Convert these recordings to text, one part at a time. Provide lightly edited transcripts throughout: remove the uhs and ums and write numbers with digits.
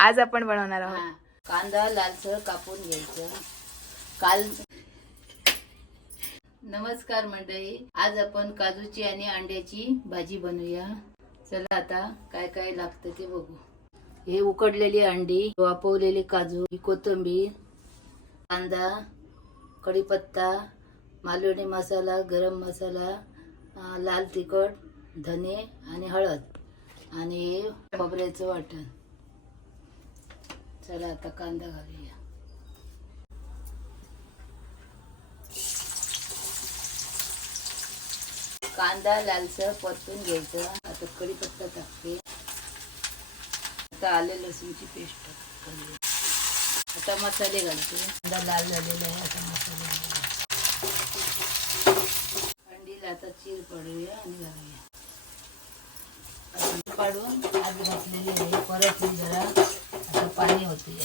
आज आपण बनवणार आहोत. हा, कांदा लालसर कापून घ्यायचा. नमस्कार मंडळी, आज आपण काजूची आणि अंड्याची भाजी बनवूया. चला आता काय काय लागतं ते बघू. हे उकडलेली अंडी, वाफवलेले काजू, कोथिंबीर, कांदा, कढीपत्ता, मालवणी मसाला, गरम मसाला, लाल तिखट, धने आणि हळद आणि खोबऱ्याचं वाटण. चला आता कांदा घालूया. कांदा लालसर परतून घ्यायचा. आता कढीपत्ता टाकते. आता आले लसूणची पेस्ट टाकते. आता मसाले घालते. कांदा लाल झालेला आहे. आता मसाले अंडीला आता चीर पाडूया आणि घालूया. काढून आज घातलेली आहे. परत जरा आता पाणी होते.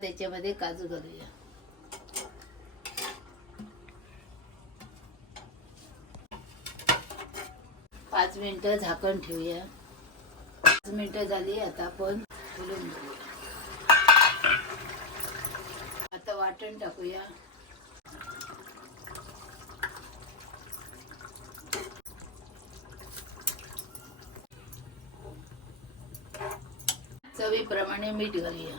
त्याच्यामध्ये काजू घालूया. पाच मिनिटं झाकण ठेवूया. 5 मिनिटं झाली. आता आपण खोलून घेऊया. आता वाटण टाकूया. चवीप्रमाणे मीठ घालूया.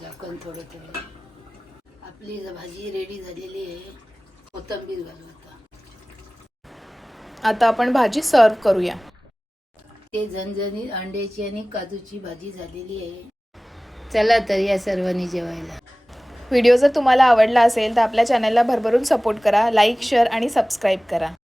झाकण थोडं ठेवूया. आपली भाजी रेडी झालेली आहे. कोथिंबीर घालू आता आपण भाजी सर्व करूया. ते झणझणीत अंड्याची आणि काजूची भाजी झालेली आहे. चला तर या सर्वांनी जेवायला. व्हिडिओ जर तुम्हाला आवडला असेल तर आपल्या चॅनलला भरभरून सपोर्ट करा. लाईक, शेअर आणि सबस्क्राईब करा.